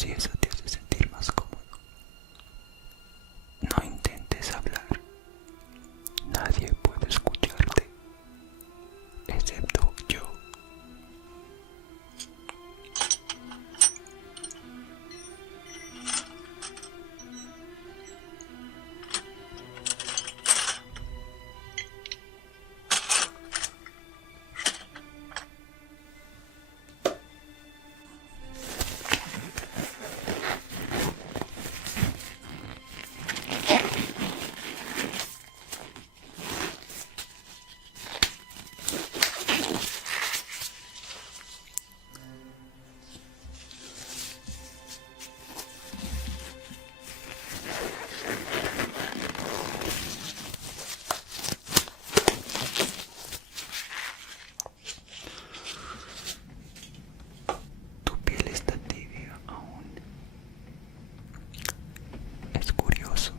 Si eso te hace sentir más cómodo, no intentes hablar. Nadie puede escucharte, excepto yo. Tu piel está tibia aún. Es curioso.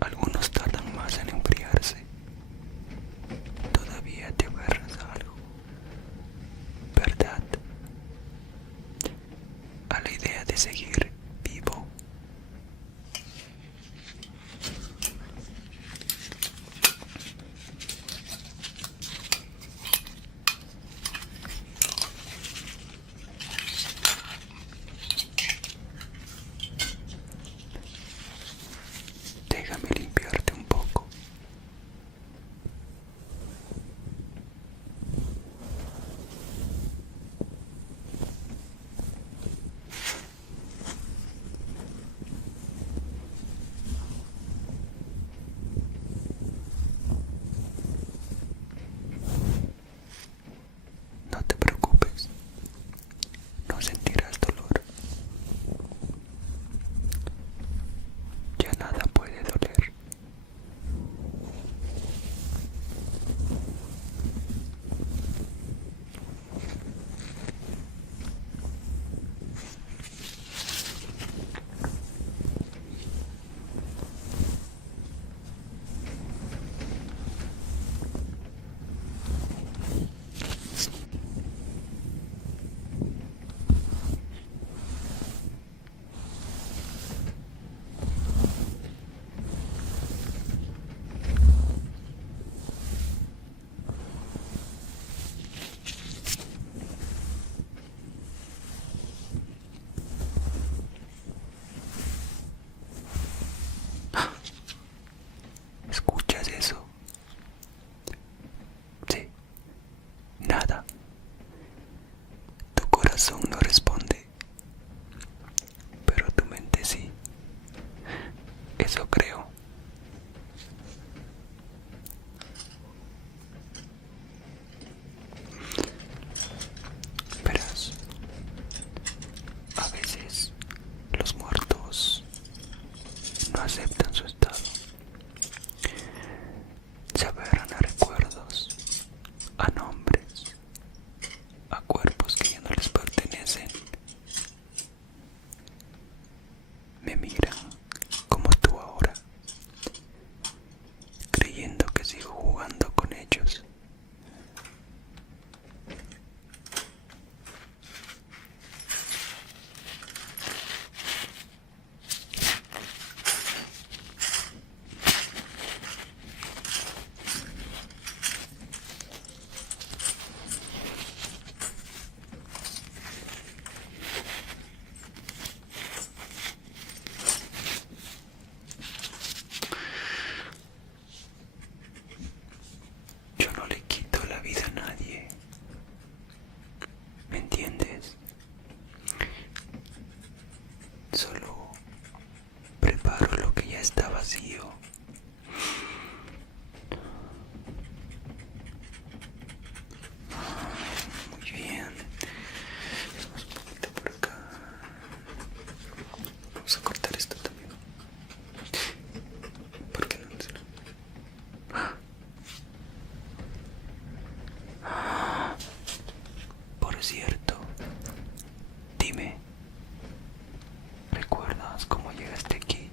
Algunos tardan más en enfriarse. Todavía te aferras a algo, ¿verdad? A la idea de seguir vivo. Déjame limpiarte un poco. No te preocupes, no sentirás dolor. Ya nada puede doler. ¿Escuchas eso? Sí, nada. Tu corazón no responde, pero tu mente sí. Eso creo. Verás, a veces los muertos no aceptan su estado. Se aferran a recuerdos, a nombres, a cuerpos que ya no les pertenecen. Me miran como tú ahora, creyendo que sigo jugando con ellos. Yo no le quito la vida a nadie, ¿me entiendes? Solo preparo lo que ya está vacío. Muy bien. Vamos un poquito por acá. Vamos a cortar esto también. ¿Por qué no? Por cierto, dime, ¿recuerdas cómo llegaste aquí?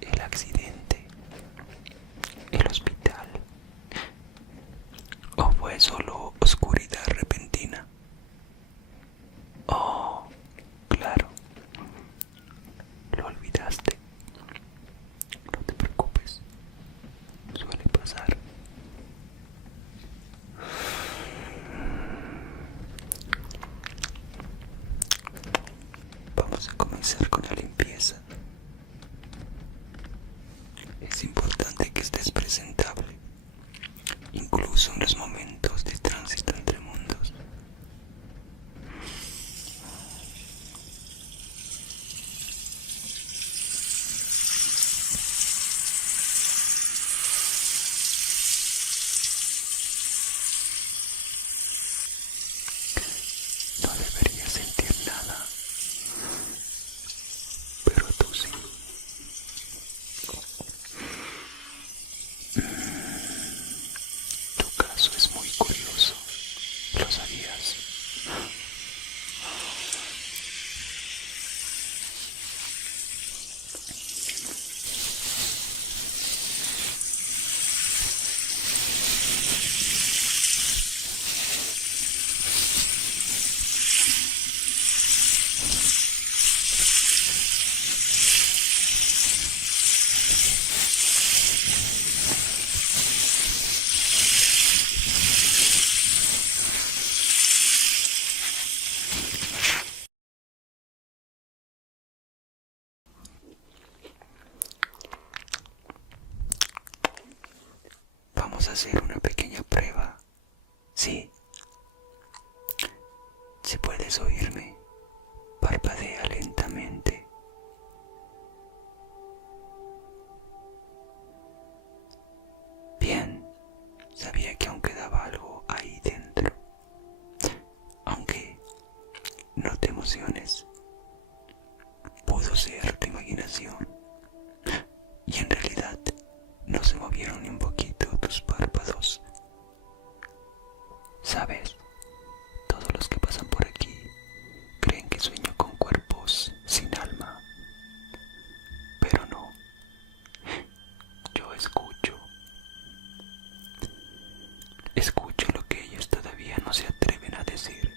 El accidente, el hospital, ¿o fue solo oscuridad repentina? hacer una pequeña prueba. Sí, si puedes oírme, parpadea lentamente. Bien, sabía que aún quedaba algo ahí dentro. Aunque no te emociones, pudo ser tu imaginación. Y en realidad no se movieron ni un poquito tus párpados. ¿Sabes? Todos los que pasan por aquí creen que sueño con cuerpos sin alma. Pero no, yo escucho lo que ellos todavía no se atreven a decir.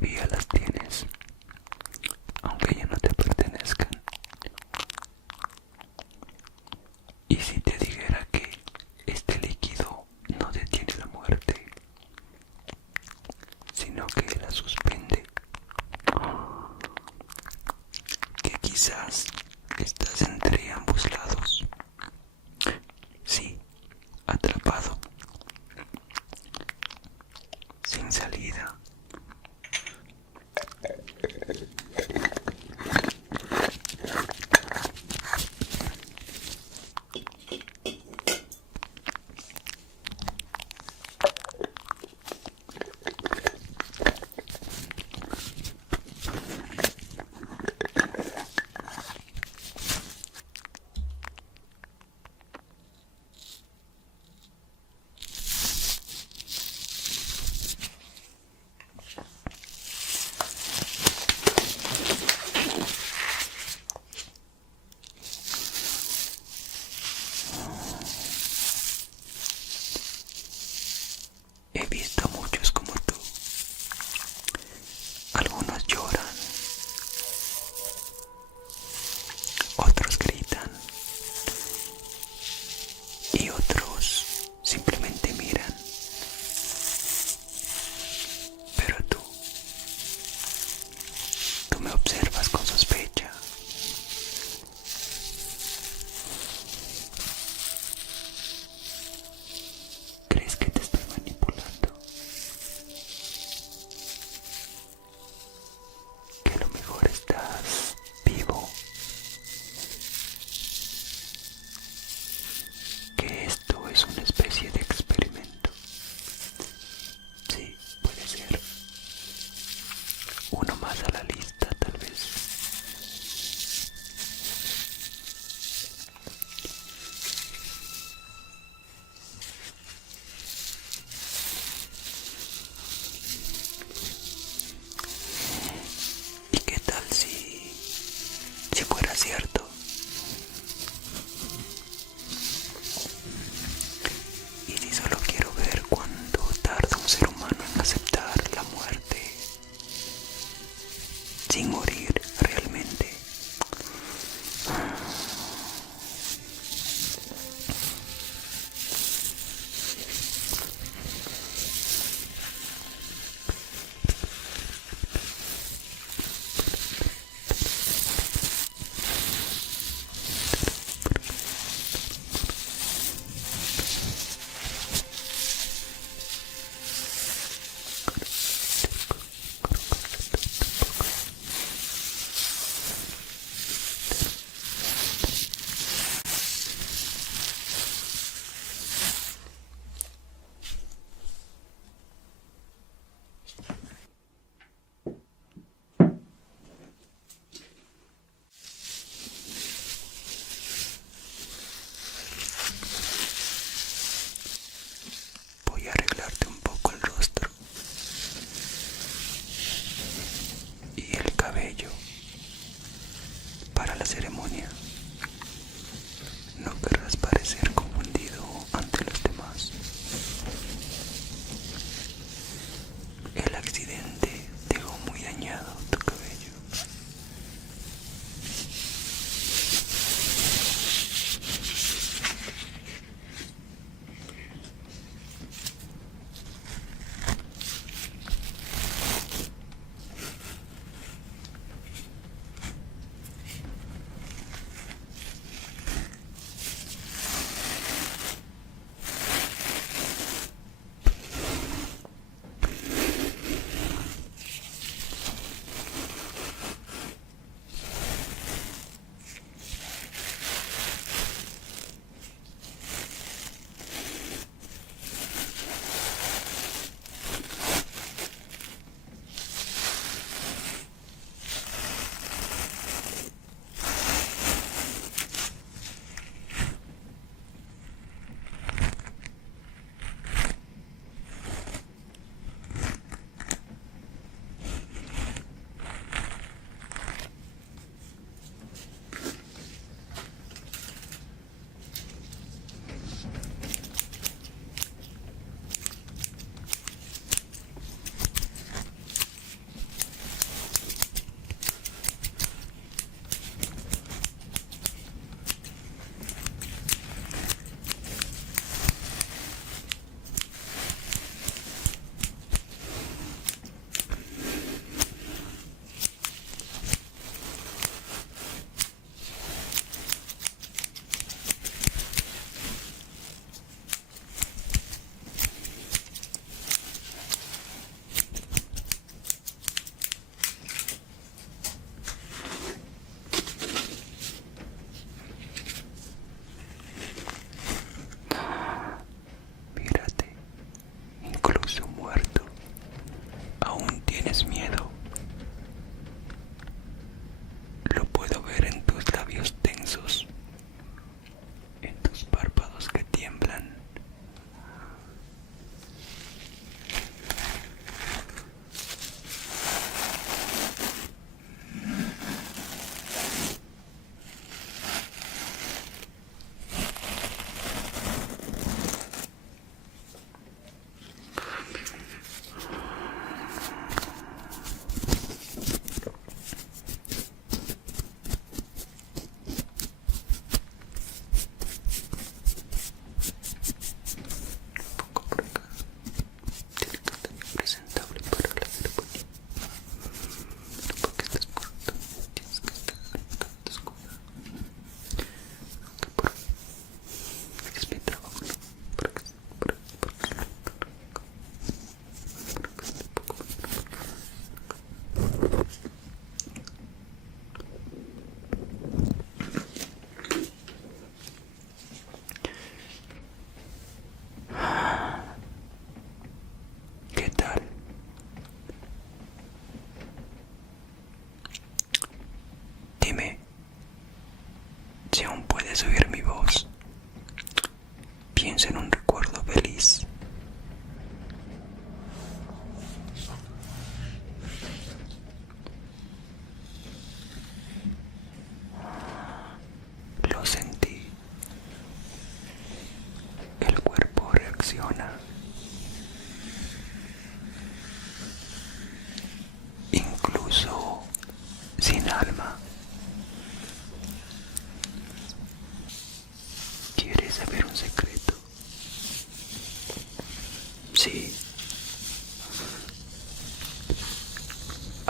todavía las tienes, aunque ya no te pertenezcan. Y si te dijera que este líquido no detiene la muerte, sino que la suspende, que quizás estás entre ambos lados, sí, atrapado, sin salida,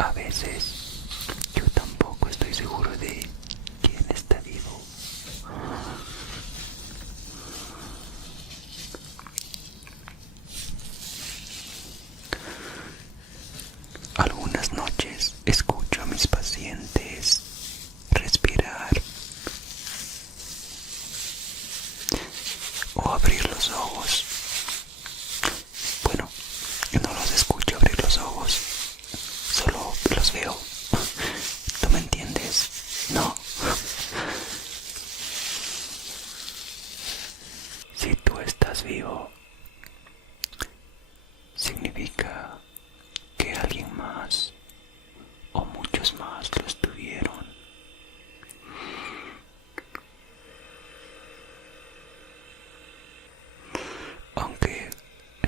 A veces yo tampoco estoy seguro de quién está vivo. Algunas noches escucho a mis pacientes respirar o abrir los ojos. Bueno, yo no los escucho abrir los ojos, solo los veo. ¿Tú me entiendes? No. Si tú estás vivo, significa que alguien más o muchos más lo estuvieron. Aunque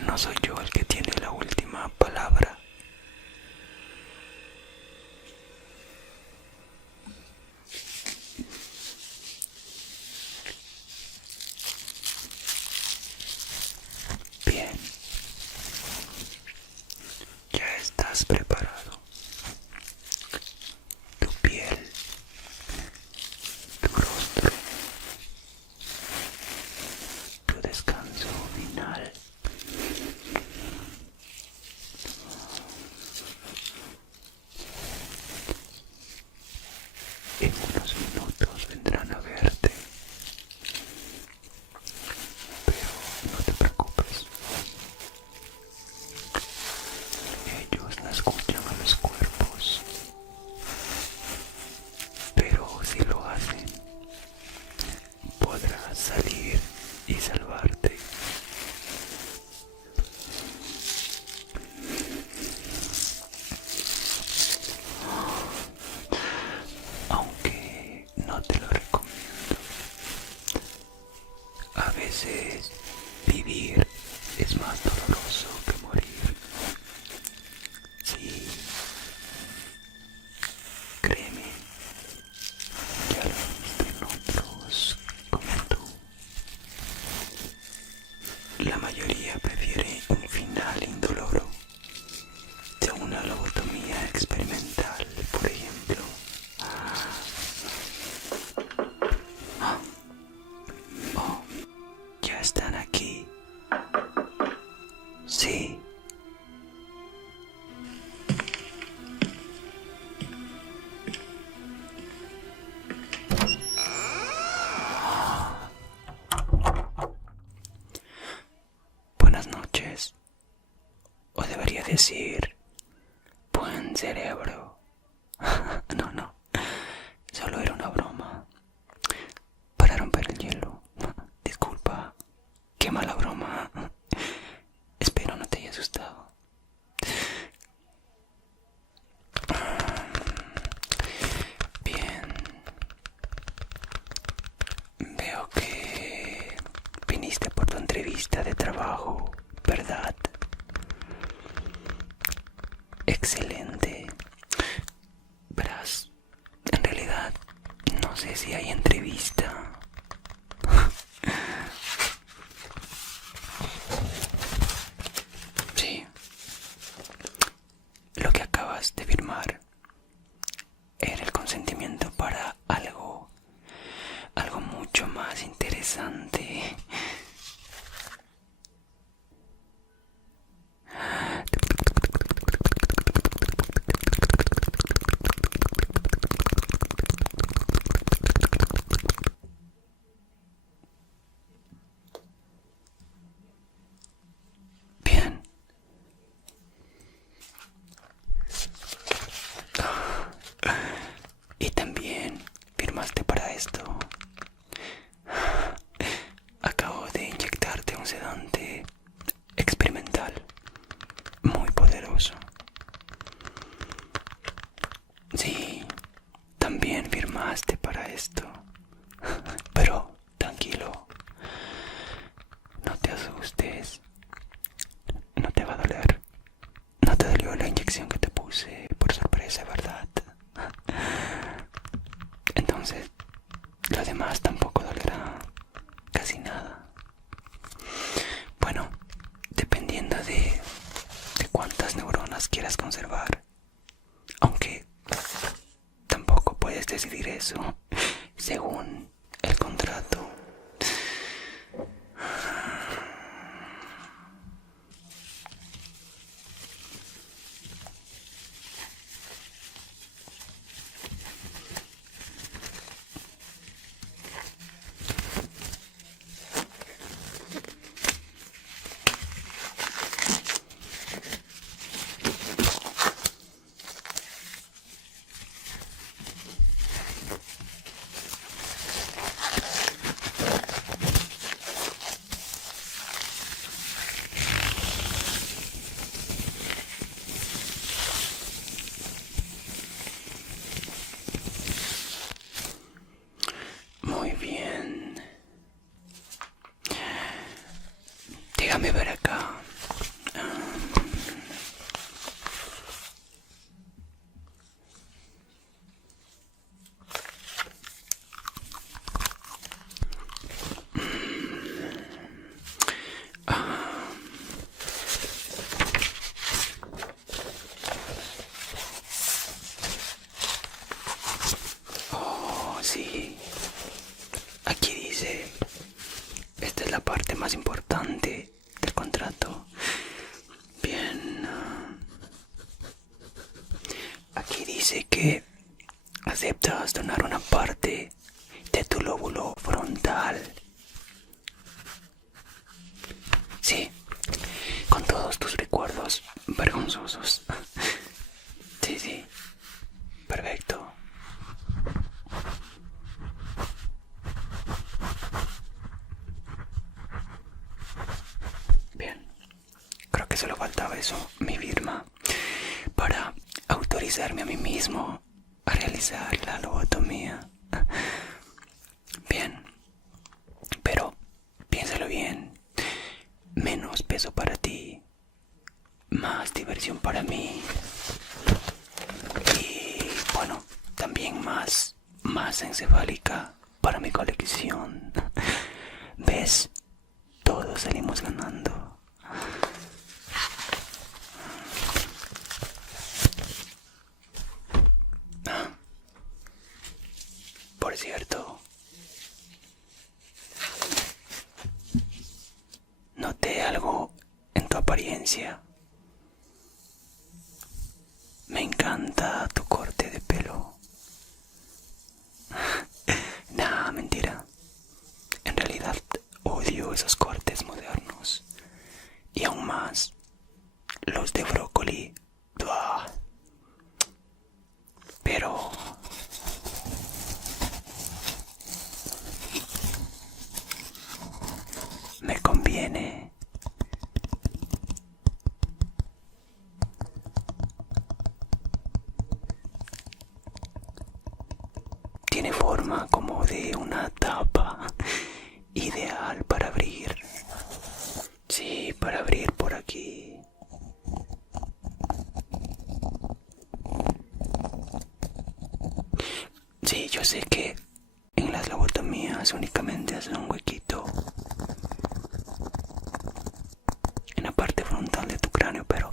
no soy yo el que tiene la última palabra. Bien, ya estás preparado. Tu piel, tu rostro, tu descanso final. En unos minutos vendrán a verte, pero no te preocupes. Ellos no escuchan a los cuerpos, pero si lo hacen, podrás salir y salvarte. Aunque no te lo recomiendo. A veces vivir es más doloroso que morir. Sí, créeme, ya lo he visto en otros como tú. La mayoría prefiere un final indoloro de una lobotomía experimental, por ejemplo. Oh, ya están aquí. Sí. Buenas noches. O debería decir, buen cerebro. No, solo era una broma. Para romper el hielo. Disculpa, qué mala broma. Espero no te haya asustado. Bien. Veo que viniste por tu entrevista de trabajo, ¿verdad? Excelente. Verás, en realidad no sé si hay entrevista. Sí. Lo que acabas de firmar era el consentimiento para algo mucho más interesante. eso, según el contrato. Muy bien. Déjame ver acá. Oh, sí. Aquí dice, esta es la parte más importante del contrato. Bien. Aquí dice que aceptas donar una parte de tu lóbulo frontal. Sí, con todos tus recuerdos vergonzosos. Sí, sí, perfecto. Bien, creo que solo faltaba eso, mi firma, para autorizarme a mí mismo a realizar la lobotomía. Bien, pero piénsalo bien. Menos peso para ti, más diversión para mí. Y bueno, también más masa encefálica para mi colección. ¿Ves? Todos salimos ganando. Por cierto, noté algo en tu apariencia. Me encanta tu corte de pelo. Nah, mentira. En realidad odio esos cortes modernos. Y aún más, los de brócoli. ¡Buah! Pero me conviene. Tiene forma como de una tapa, ideal para abrir. Sí, para abrir por aquí. Sí, yo sé que en las lobotomías únicamente hacen un huequito en la parte frontal de tu cráneo, pero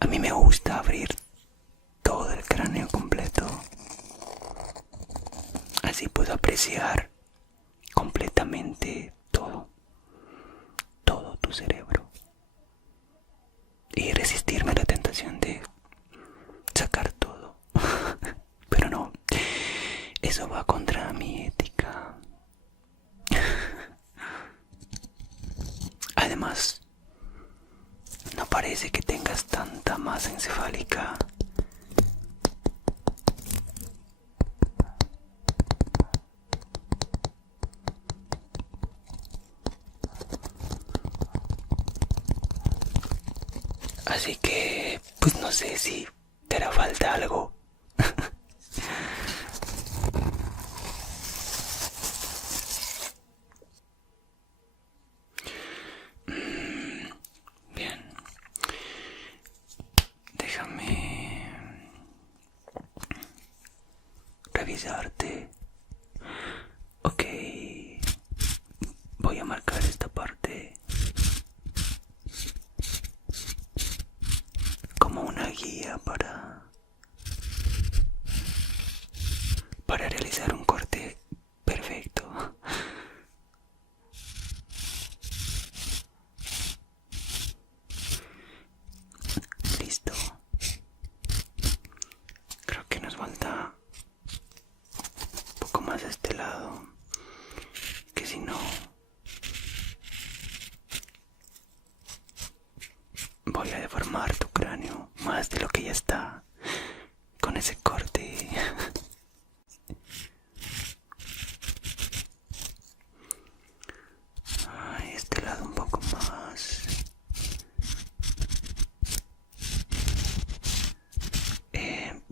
a mí me gusta abrir todo el cráneo completo. Así puedo apreciar completamente todo tu cerebro y resistirme a la tentación de sacar todo. Pero no, eso va contra mi ética. Además, no parece que tengas tanta masa encefálica. Así que, pues no sé si te hará falta algo. Bien. Déjame revisarte. Ok. Voy a marcar esta parte como una guía para deformar tu cráneo más de lo que ya está con ese corte. Ay, este lado un poco más.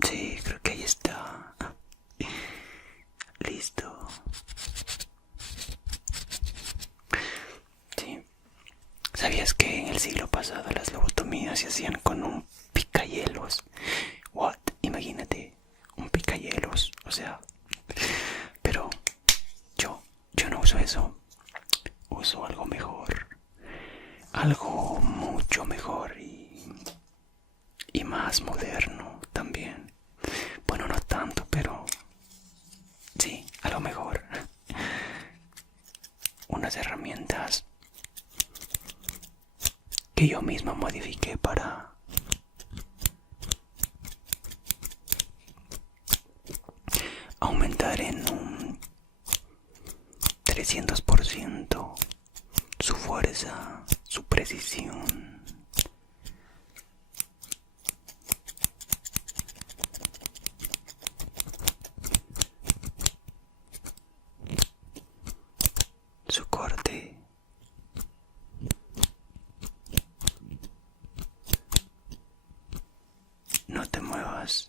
Sí, creo que ahí está. Listo. Sí. ¿Sabías que en el siglo pasado las lobotomías se hacían con un picahielos? What? Imagínate, un picahielos. O sea, pero yo no uso eso. Uso algo mejor. Algo mucho mejor y más moderno también. Bueno, no tanto, pero sí, algo mejor. Unas herramientas que yo mismo modifiqué para aumentar en un 300% su fuerza, su precisión. Su corte. No te muevas.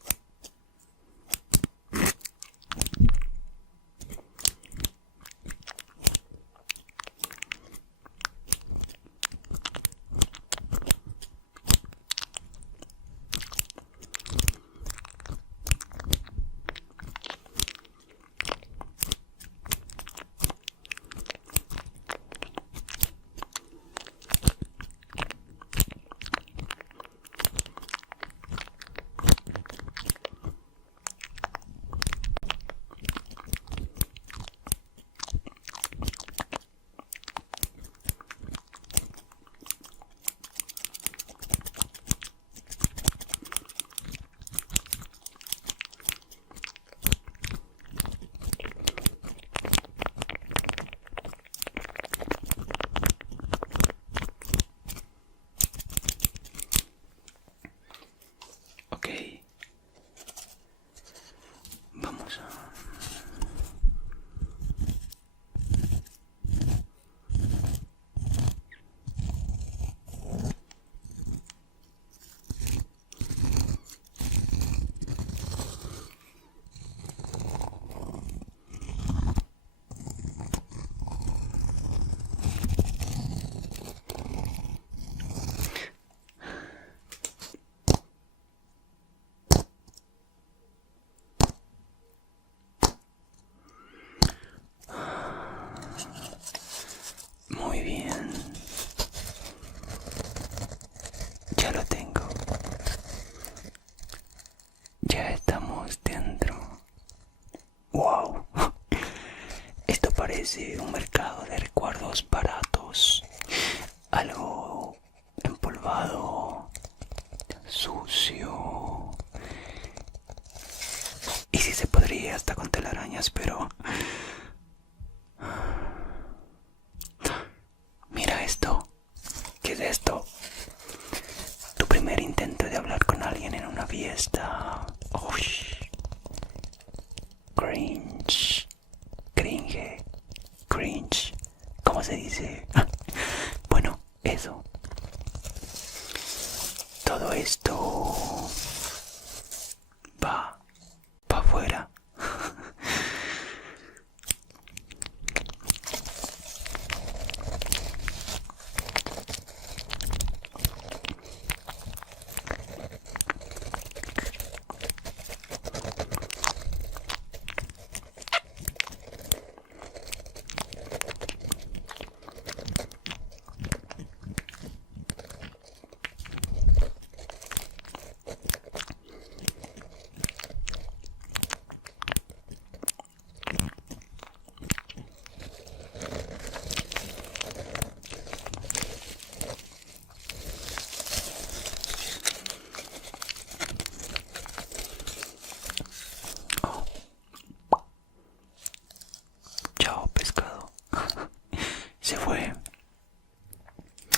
Ok. Vamos a... Muy bien. Ya lo tengo. Ya estamos dentro. Wow. Esto parece un mercado de recuerdos baratos. Algo empolvado, sucio. Y si se podría hasta con telarañas, pero... Mira esto. ¿Qué es esto? Tu primer intento de hablar con alguien en una fiesta. Uy. Cringe. Cringe. Cringe. ¿Cómo se dice? Bueno, eso. Todo esto va para afuera. Chao, pescado. Se fue.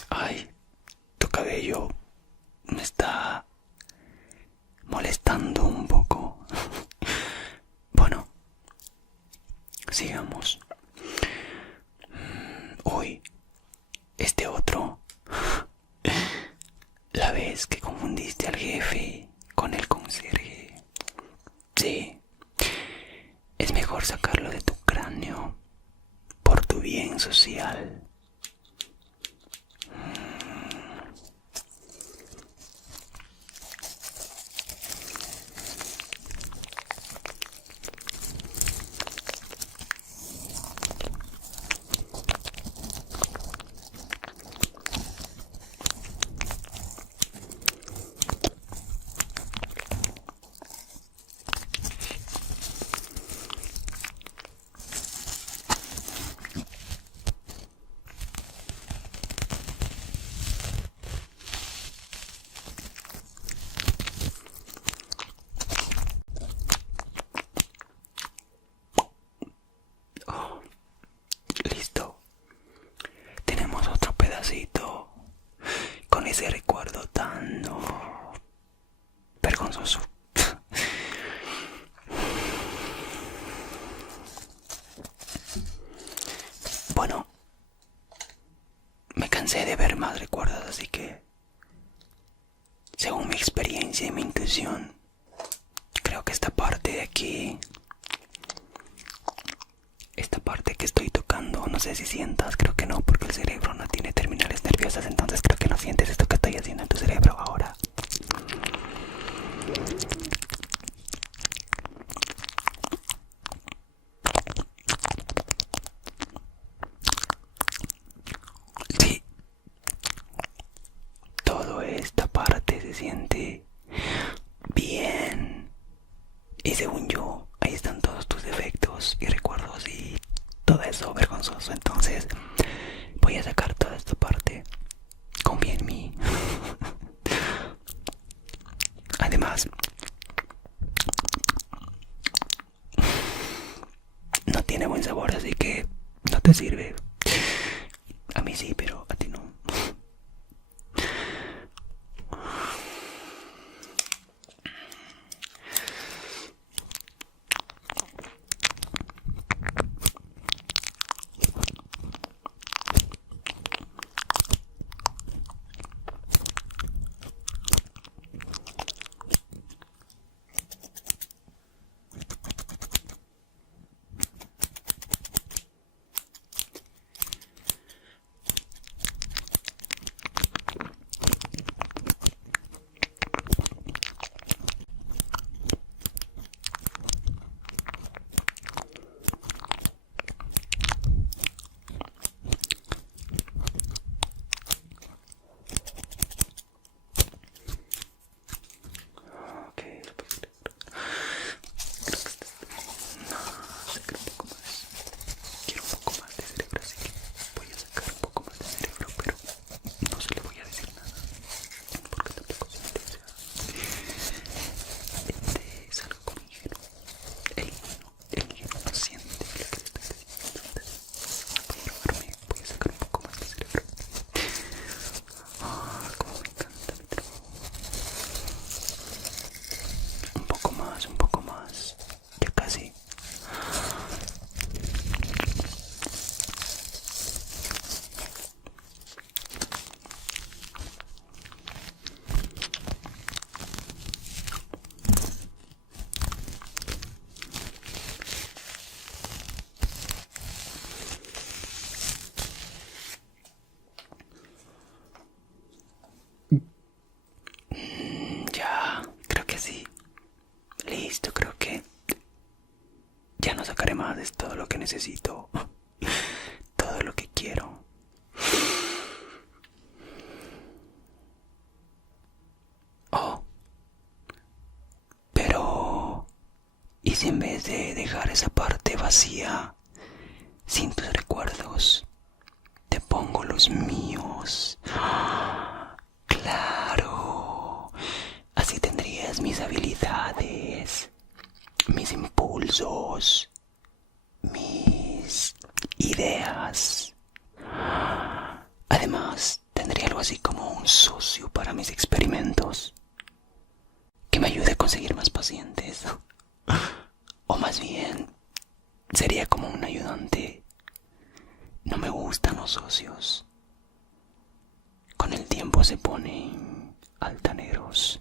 Ay, tu cabello me está molestando un poco. Bueno, sigamos. Uy, este otro. La vez que confundiste al jefe con el conserje. Sí, es mejor sacarlo de tu cráneo por tu bien social. Oh, listo. Tenemos otro pedacito con ese recuerdo tan vergonzoso. Bueno, me cansé de ver más recuerdos, así que, según mi experiencia y mi intuición, creo que esta parte de aquí, esta parte que estoy tocando, no sé si sientas, creo que no, porque el cerebro no tiene terminales nerviosas, entonces creo que no sientes esto que estoy haciendo en tu cerebro ahora. Sí, toda esta parte se siente bien. Y según yo, ahí están todos tus defectos y recuerdos y todo eso vergonzoso. Entonces, voy a sacar toda esta parte. Confía en mí. Además, no tiene buen sabor, así que no te sirve. A mí sí, pero a ti no. Un poco más, ya casi. Ya, creo que sí. Listo, creo que ya no sacaré más. Es todo lo que necesito. Todo lo que quiero. Oh, pero ¿y si en vez de dejar esa parte vacía, sin tus recuerdos, te pongo los míos? Claro, así tendrías mis habilidades, mis impulsos, mis ideas. Además, tendría algo así como un socio socio para mis experimentos, que me ayude a conseguir más pacientes. O más bien, sería como un ayudante. No me gustan los socios. Con el tiempo se ponen altaneros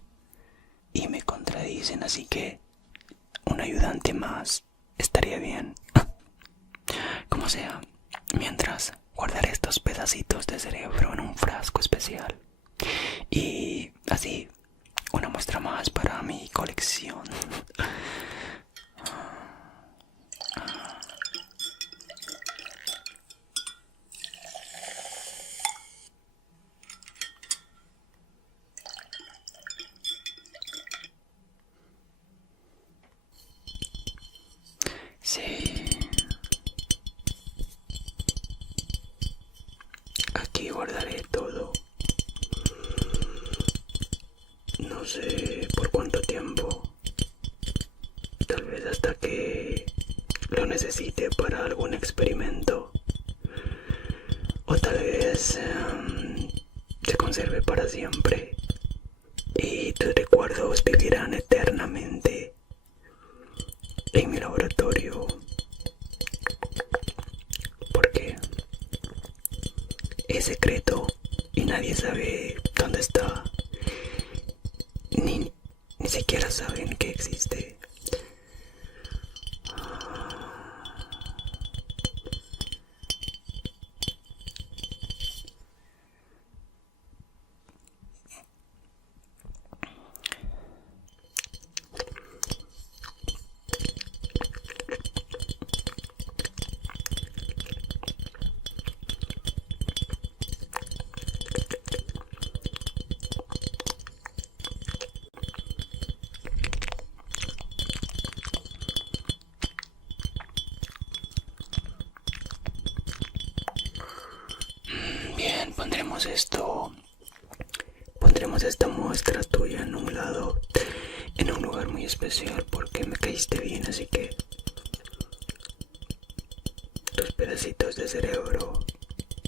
y me contradicen, así que un ayudante más estaría bien. Como sea, mientras guardaré estos pedacitos de cerebro en un frasco especial. Y así, una muestra más para mi colección. Sí. Aquí guardaré todo. No sé por cuánto tiempo. Tal vez hasta que lo necesite para algún experimento. O tal vez se conserve para siempre. Y tus recuerdos vivirán eternamente en mi laboratorio. Porque es secreto y nadie sabe dónde está. Ni siquiera saben que existe. Bien, pondremos esta muestra tuya en un lado, en un lugar muy especial, porque me caíste bien, así que tus pedacitos de cerebro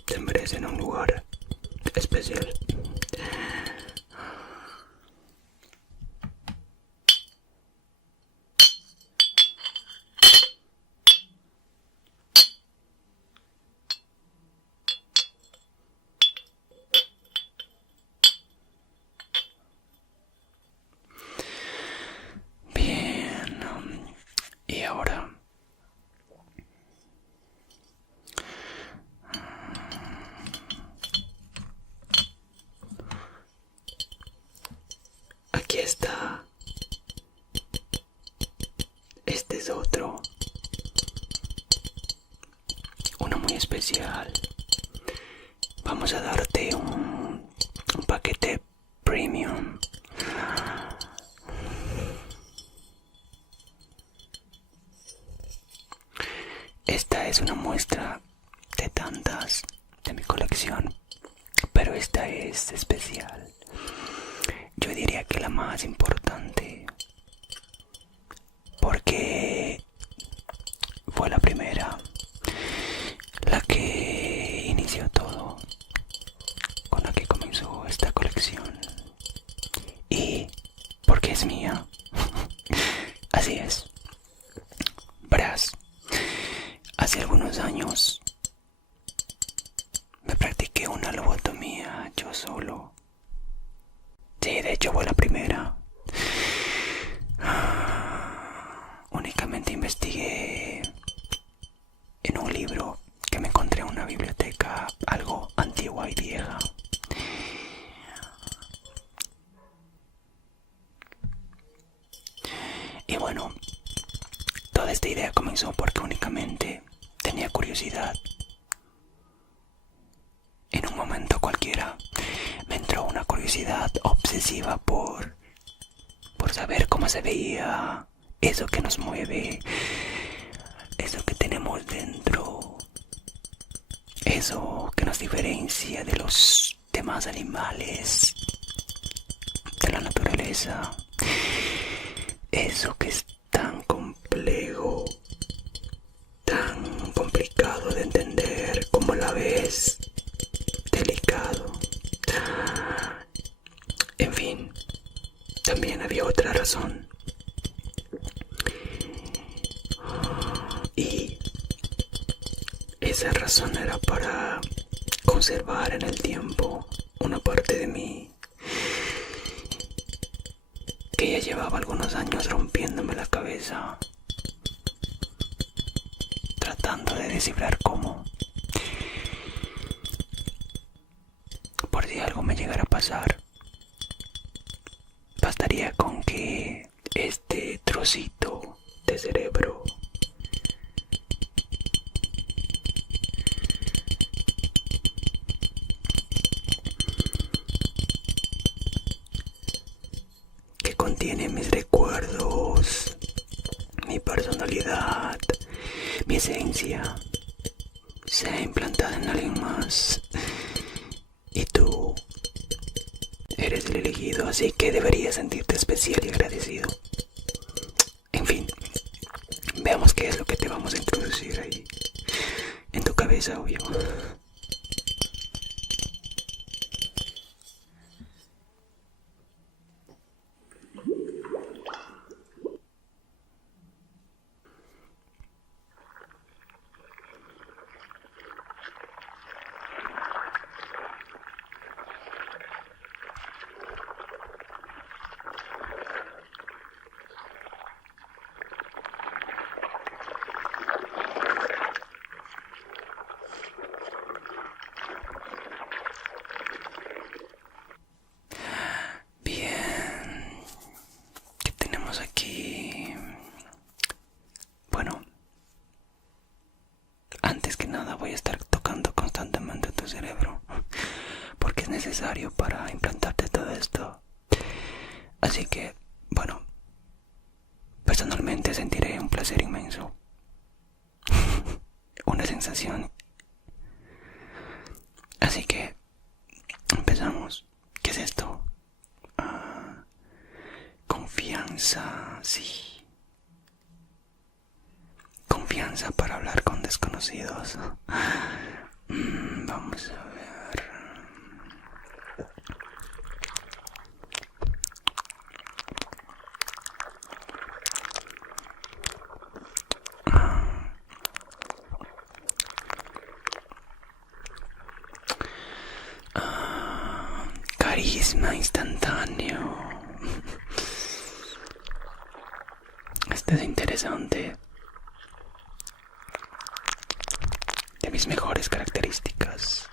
se merecen un lugar especial. Bien, y ahora aquí está. Este es uno muy especial. Vamos a darte un paquete premium. Esta es una muestra de tantas de mi colección, pero esta es especial. Yo diría que la más importante, porque fue la primera, la que inició todo, con la que comenzó esta colección, y porque es mía. Así es. Verás, hace algunos años me practiqué una lobotomía yo solo. Sí, de hecho fue la primera. Únicamente investigué en un libro que me encontré en una biblioteca algo antigua y vieja. Y bueno, toda esta idea comenzó porque únicamente tenía curiosidad. En un momento cualquiera me entró una curiosidad obsesiva por saber cómo se veía eso que nos mueve, eso que tenemos dentro, eso que nos diferencia de los demás animales, de la naturaleza, eso que es tan complejo, tan complicado de entender, como a la vez delicado. En fin, también había otra razón. Y esa razón era para conservar en el tiempo una parte de mí que ya llevaba algunos años rompiéndome la cabeza, tratando de descifrar cómo. Por si algo me llegara a pasar, bastaría con que este trocito de cerebro que contiene mis recuerdos, mi personalidad, mi esencia, sea implantada en alguien más. Y tú eres el elegido, así que deberías sentirte especial y agradecido. En fin, veamos qué es lo que te vamos a introducir ahí en tu cabeza, obvio. Bien, ¿qué tenemos aquí? Bueno, antes que nada voy a estar tocando constantemente tu cerebro, porque es necesario para implantarte todo esto. Así que, bueno, personalmente sentiré un placer inmenso. Una sensación. Así que, empezamos. ¿Qué es esto? Confianza, sí. Confianza para hablar con desconocidos. Vamos a ver. Carisma instantáneo. Este es interesante. De mis mejores características.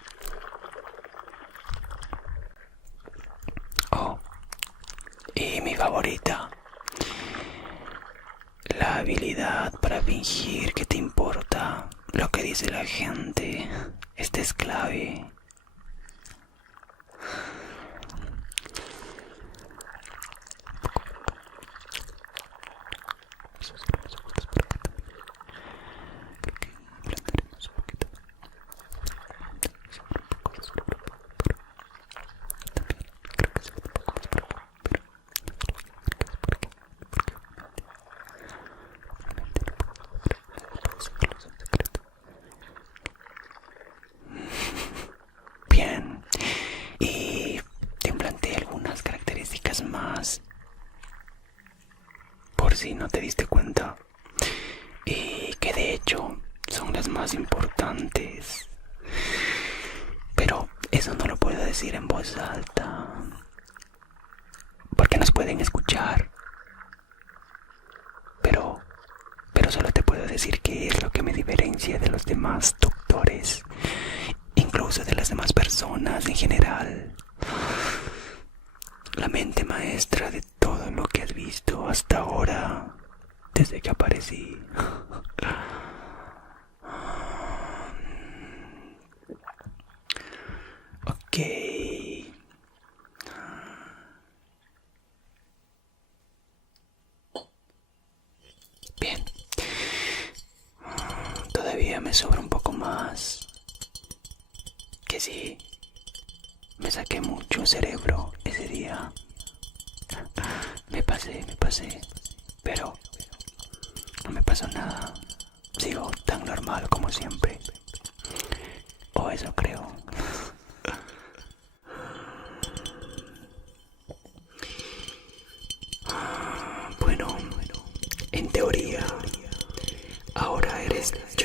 Oh, y mi favorita. La habilidad para fingir que te importa lo que dice la gente. Esta es clave. Bien, y te implanté algunas características más, por si no te diste cuenta, y que de hecho son las más importantes. Pero eso no lo puedo decir en voz alta, porque nos pueden escuchar. Pero solo te puedo decir que es lo que me diferencia de los demás doctores, incluso de las demás personas en general. La mente maestra de todo lo que has visto hasta ahora, desde que aparecí. Ok. Bien. Todavía me sobra un poco más. Que sí, me saqué mucho cerebro ese día. Me pasé. Pero no me pasó nada. Sigo tan normal como siempre. O eso creo.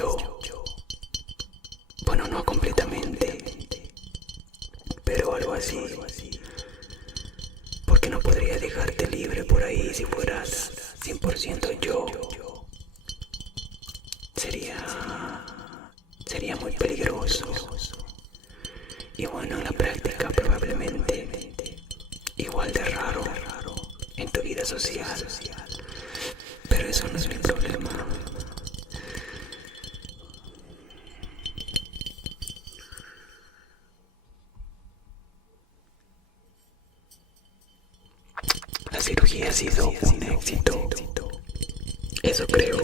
yo. Bueno, no completamente, pero algo así. Porque no podría dejarte libre por ahí si fueras 100% yo. Sería muy peligroso. Y bueno, en la práctica probablemente igual de raro en tu vida social. Pero eso no es mi problema. La cirugía ha sido un éxito. Eso creo.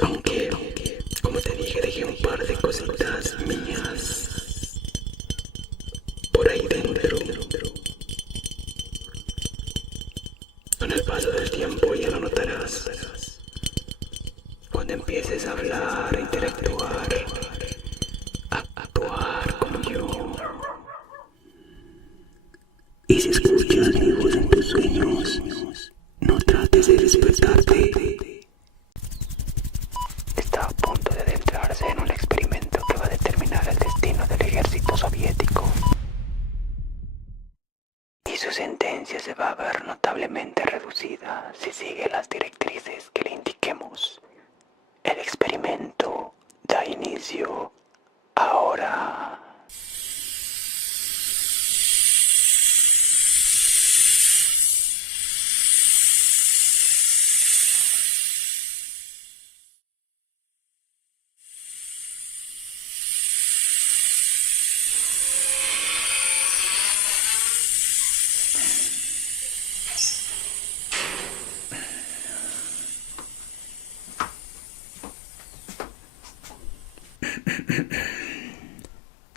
Aunque, como te dije, dejé un par de cositas mías por ahí dentro. Con el paso del tiempo ya lo notarás. Cuando empieces a hablar, a interactuar, a actuar como yo. Y si escuchas mi voz en tus sueños, no trates de despertarte. Está a punto de adentrarse en un experimento que va a determinar el destino del ejército soviético. Y su sentencia se va a ver notablemente reducida si sigue las directrices que le indiquemos. El experimento da inicio ahora.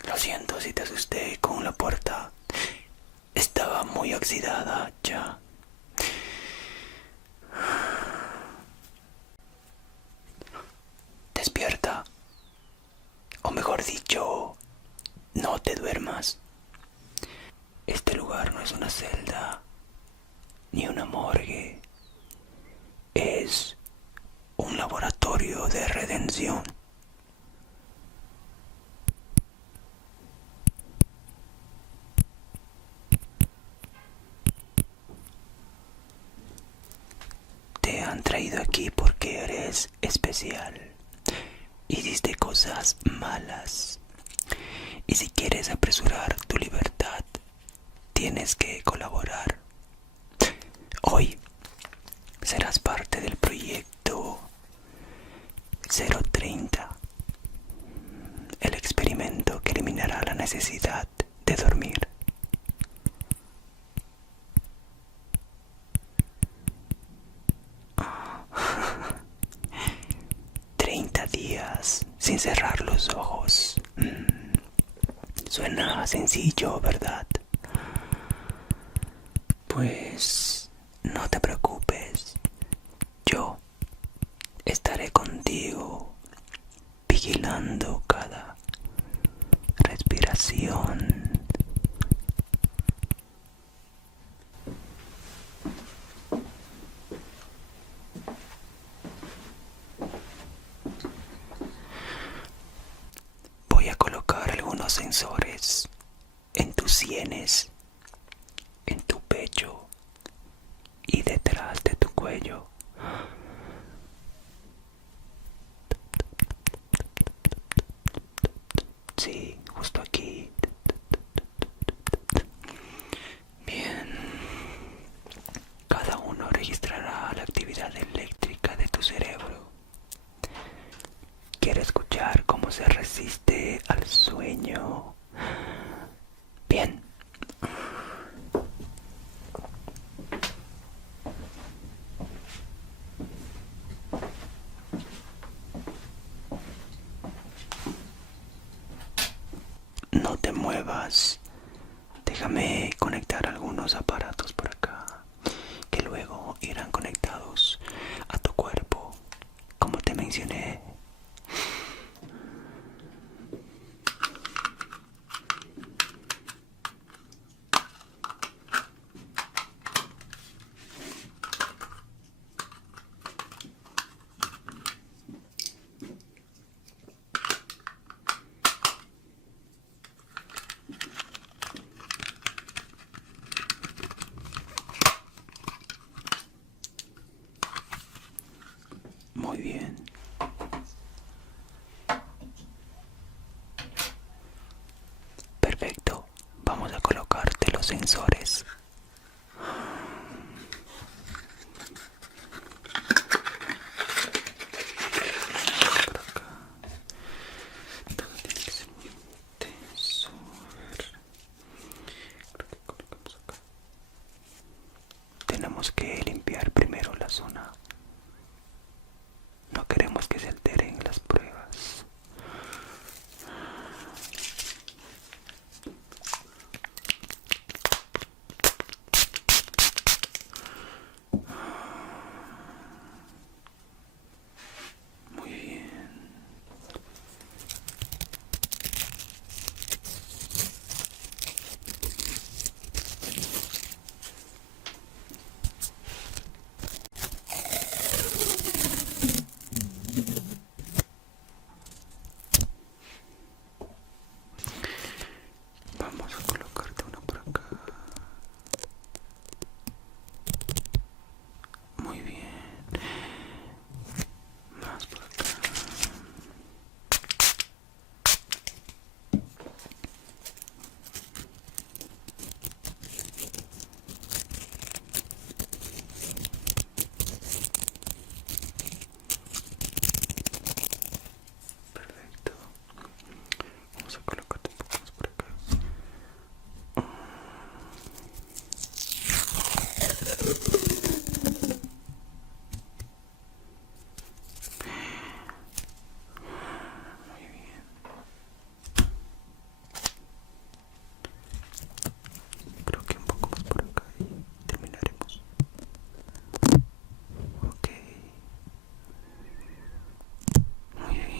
Lo siento si te asusté con la puerta. Estaba muy oxidada ya. Despierta. O mejor dicho, no te duermas. Este lugar no es una celda ni una morgue. Es un laboratorio de redención. Te han traído aquí porque eres especial. Hiciste cosas malas. Y si quieres apresurar tu libertad, tienes que colaborar. Hoy serás parte del proyecto 030, el experimento que eliminará la necesidad de dormir. 30 días sin cerrar los ojos. Suena sencillo, ¿verdad? Pues no te preocupes. Yo estaré contigo, vigilando cada respiración. Voy a colocar algunos sensores en tus sienes, en tu pecho y detrás de tu cuello. Sí, justo aquí. Bien. Cada uno registrará la actividad eléctrica de tu cerebro. ¿Quiere escuchar cómo se resiste al sueño? Bien. No te muevas. Déjame conectar algunos aparatos por acá, que luego irán conectados a tu cuerpo, como te mencioné. sensores. Tenemos que limpiar primero la zona. No queremos que se alteren las pruebas. Muy bien. Vamos a colocarte una por acá. Muy bien. Más por acá. Perfecto. Vamos a colocarte un poco más por acá. Muy bien. Creo que un poco más por acá y terminaremos. Ok. Muy bien.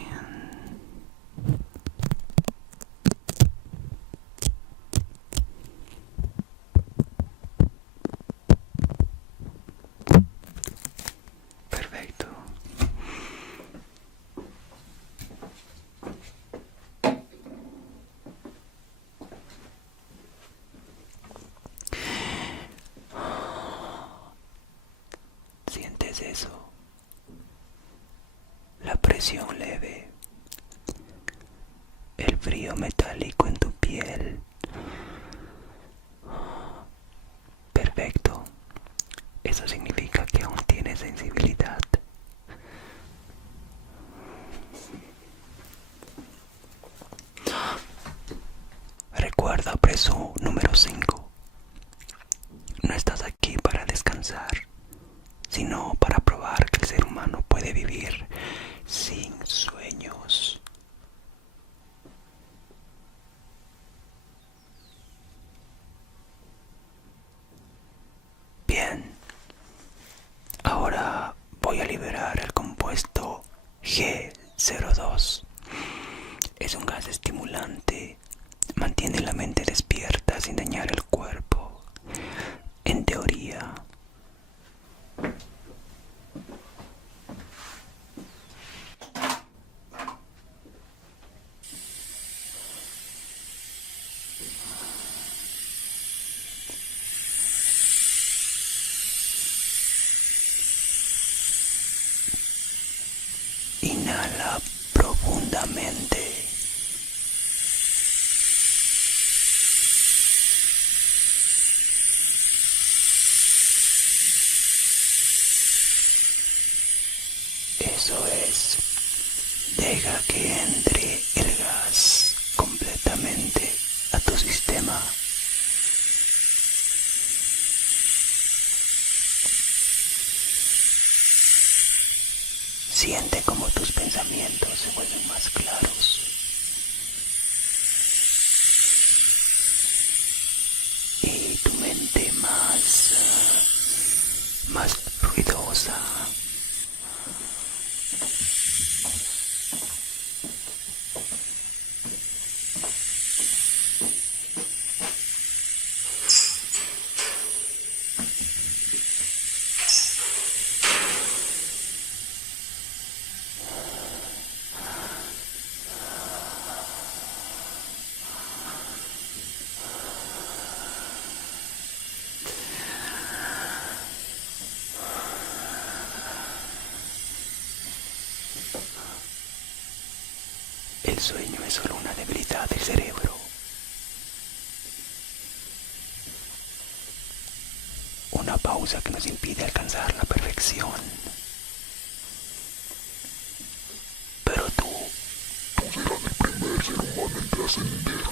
Perfecto. ¿Sientes eso? La presión leve, el frío metálico en tu piel. Perfecto. Eso significa que aún tienes sensibilidad. Recuerda, preso número 5. No estás aquí para descansar, sino para probar que el ser humano puede vivir sin sueños. Bien, ahora voy a liberar el compuesto G02. Es un gas estimulante, mantiene la mente despierta sin dañar el cuerpo. En teoría, inhala profundamente. Eso es. Deja que entre el gas completamente a tu sistema. Siente como tus pensamientos se vuelven más claros y tu mente más ruidosa. El sueño es solo una debilidad del cerebro. una pausa que nos impide alcanzar la perfección. Pero tú serás el primer ser humano en trascenderla.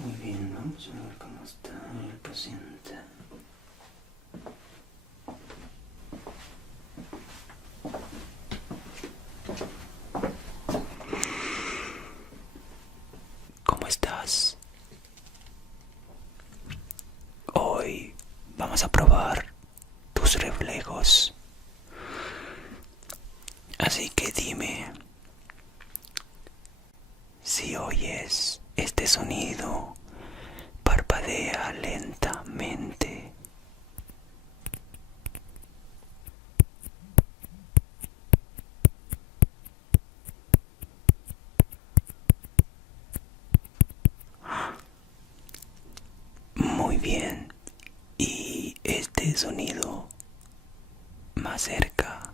Muy bien, vamos a ver cómo está el paciente. ¿Cómo estás? Hoy vamos a probar tus reflejos. Así que dime si oyes este sonido. Parpadea lentamente. Muy bien. Y este sonido más cerca.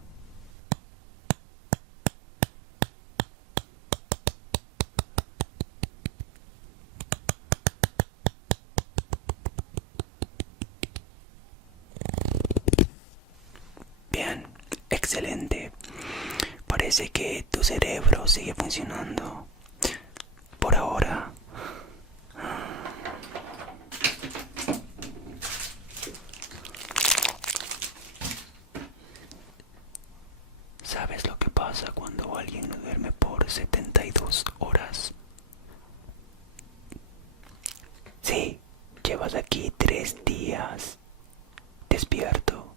Bien, excelente. Parece que tu cerebro sigue funcionando por ahora. ¿Sabes lo que pasa cuando alguien no duerme por 72 horas? Sí, llevas aquí 3 días despierto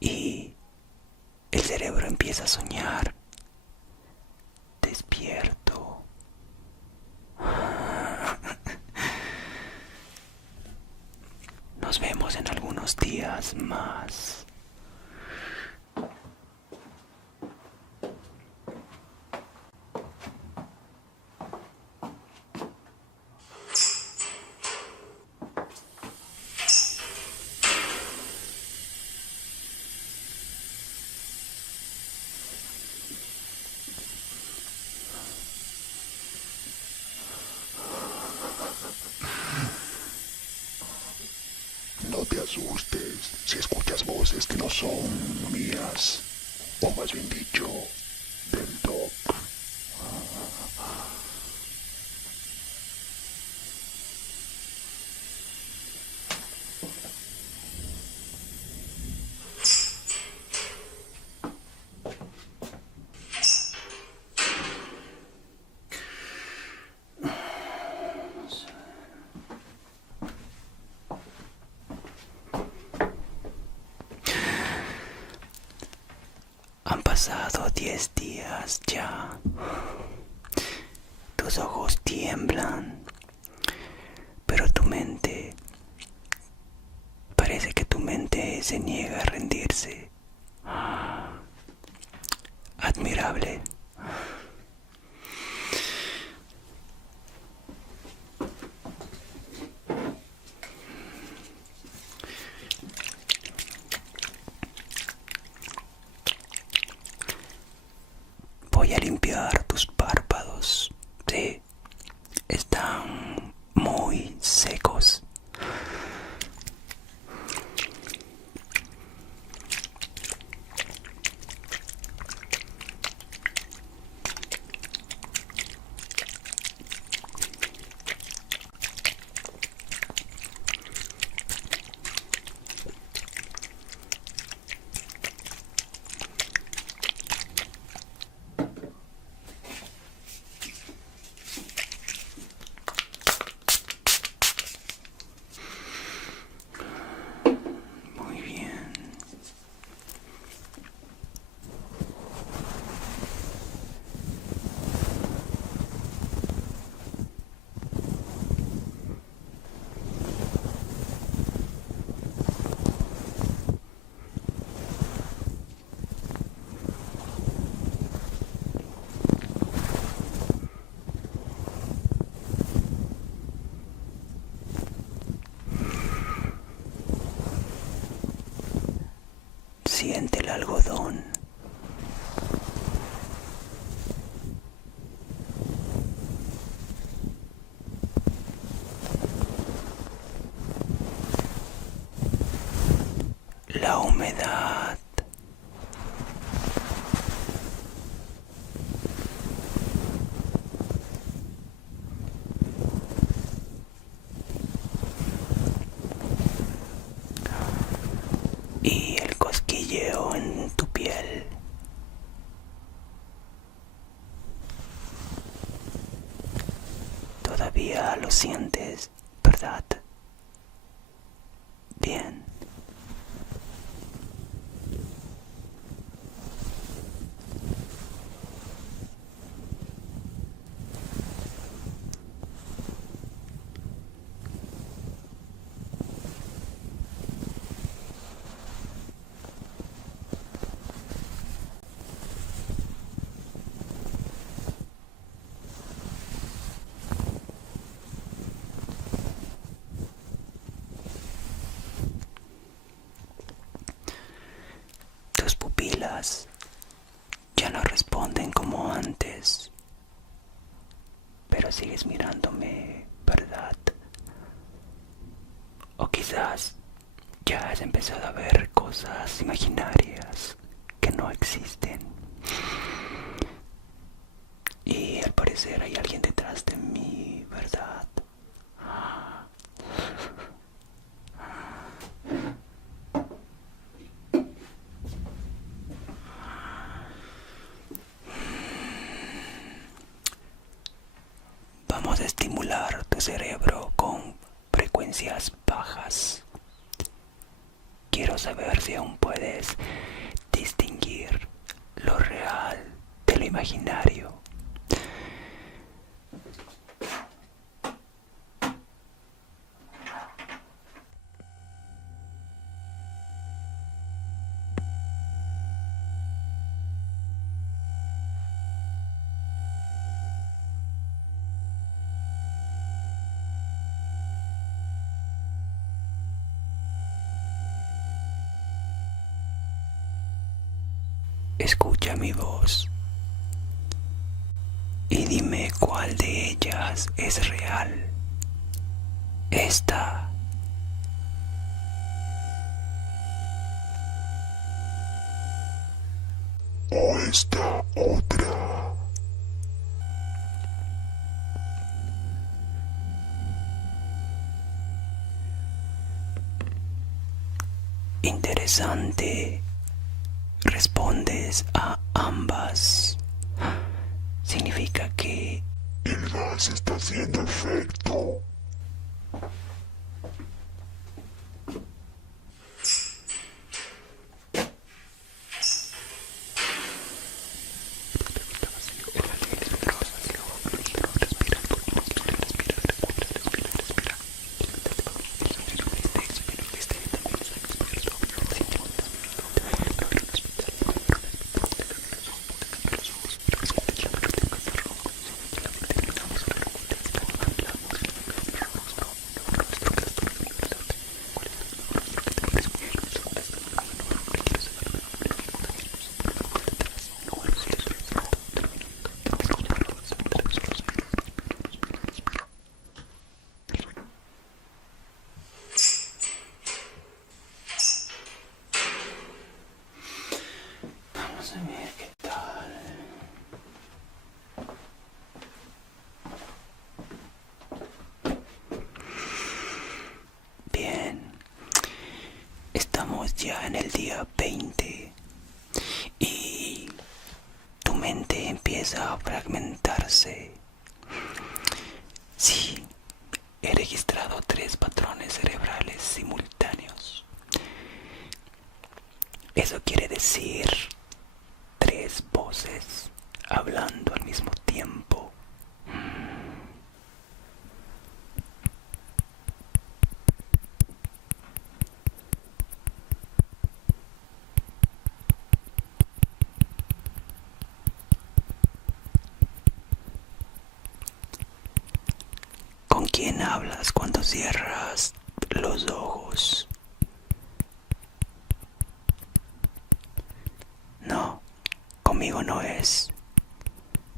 y el cerebro empieza a soñar despierto. Nos vemos en algunos días más. No te asustes si escuchas voces que no son mías, o más bien dicho, del Doc. Han pasado 10 días ya. Tus ojos tiemblan, pero tu mente, parece que tu mente se niega a rendirse. Admirable. Voy a limpiar tus párpados. Sí, están muy secos. del algodón. La humedad. Y el cosquilleo en tu piel. Todavía lo sientes, ¿verdad? Bien. Tus pupilas ya no responden como antes, pero sigues mirándome, ¿verdad? O quizás ya has empezado a ver cosas imaginarias que no existen. Y al parecer hay alguien detrás de mí, ¿verdad? Vamos a estimular tu cerebro con frecuencias bajas. Quiero saber si aún puedes distinguir lo real de lo imaginario. Escucha mi voz y dime cuál de ellas es real. Esta, o esta otra. Interesante. Respondes a ambas. Significa que el gas está haciendo efecto. Vamos a ver qué tal. Bien, estamos ya en el día 20 y tu mente empieza a fragmentarse. Sí, he registrado 3 patrones cerebrales simultáneos. Eso quiere decir 3 voces hablando al mismo tiempo. ¿Con quién hablas cuando cierras los ojos? conmigo no es.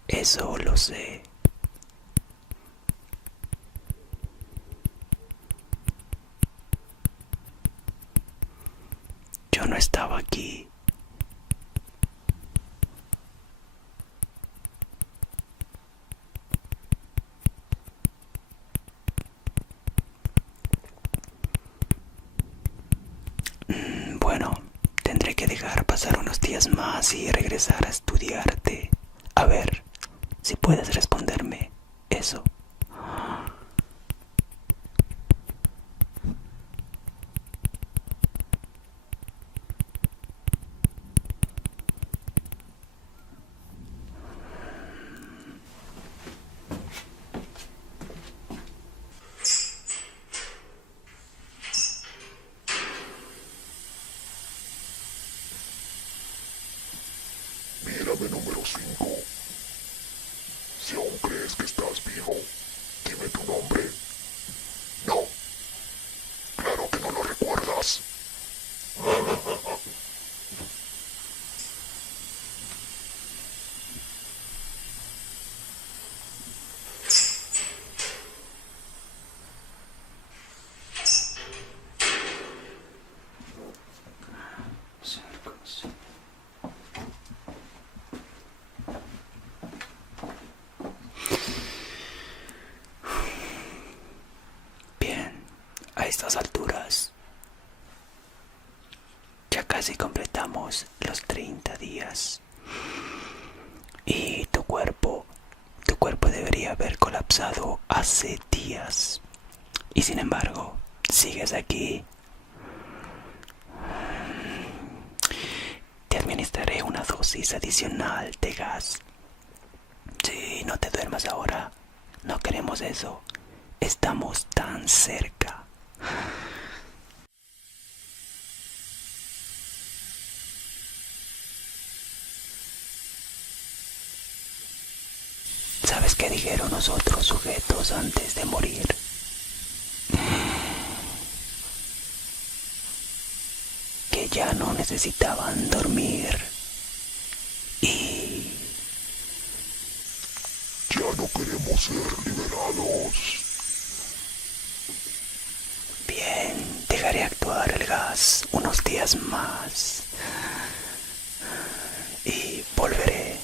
Eso lo sé. Yo no estaba aquí. Bueno, tendré que dejar pasar unos días más y regresar a estudiarte. A ver si puedes responderme eso. Mírame número 5. Si aún crees que estás vivo, dime tu nombre. No, claro que no lo recuerdas. Bien, a estas alturas ya casi completamos los 30 días. Y tu cuerpo debería haber colapsado hace días. Y sin embargo, sigues aquí. Te administraré una dosis adicional de gas. Sí, no te duermas ahora. No queremos eso. Estamos tan cerca. ¿Sabes qué dijeron los otros sujetos antes de morir? Que ya no necesitaban dormir. Y Ya no queremos ser liberados. bien, dejaré actuar el gas unos días más. Y volveré.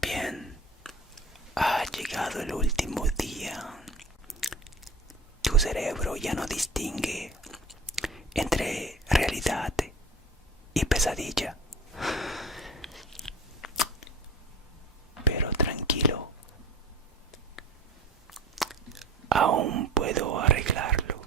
Bien, ha llegado el último día. Tu cerebro ya no distingue entre realidad y pesadilla. Pero tranquilo, aún puedo arreglarlo.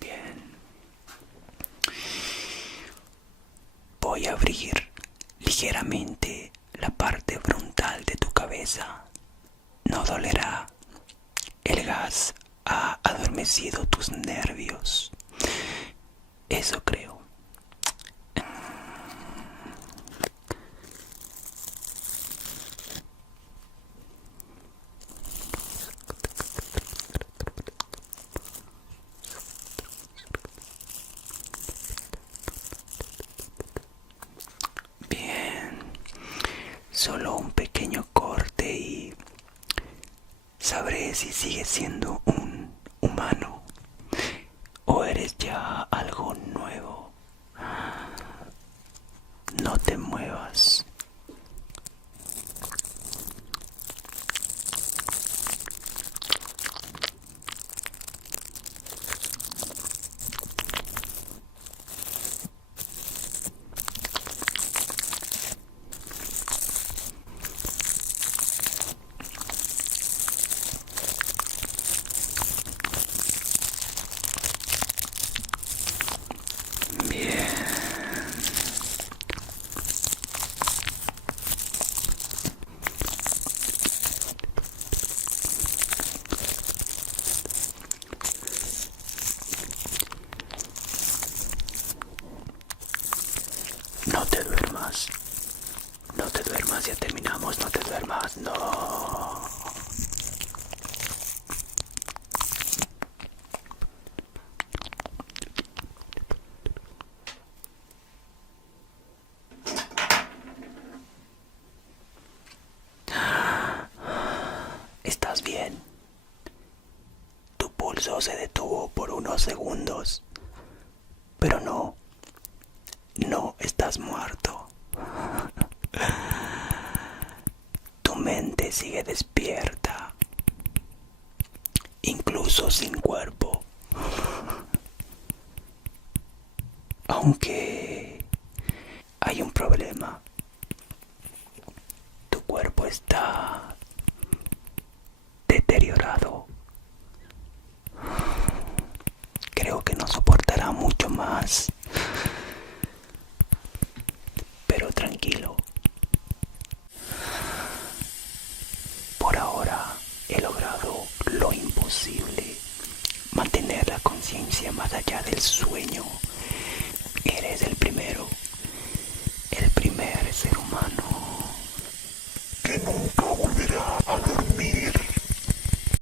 Bien, voy a abrir ligeramente la parte frontal de tu cabeza. No dolerá. El gas ha adormecido tus nervios. Eso creo. si sigues siendo un humano o eres ya algo nuevo. No te muevas. Bien. No te duermas. No te duermas, ya terminamos. No te duermas, no. ¿Estás bien? Tu pulso se detuvo por unos segundos, pero no estás muerto. Tu mente sigue despierta, incluso sin cuerpo. Aunque hay un problema. Tu cuerpo está deteriorado. Creo que no soportará mucho más. Pero tranquilo. Por ahora he logrado lo imposible. Mantener la conciencia más allá del sueño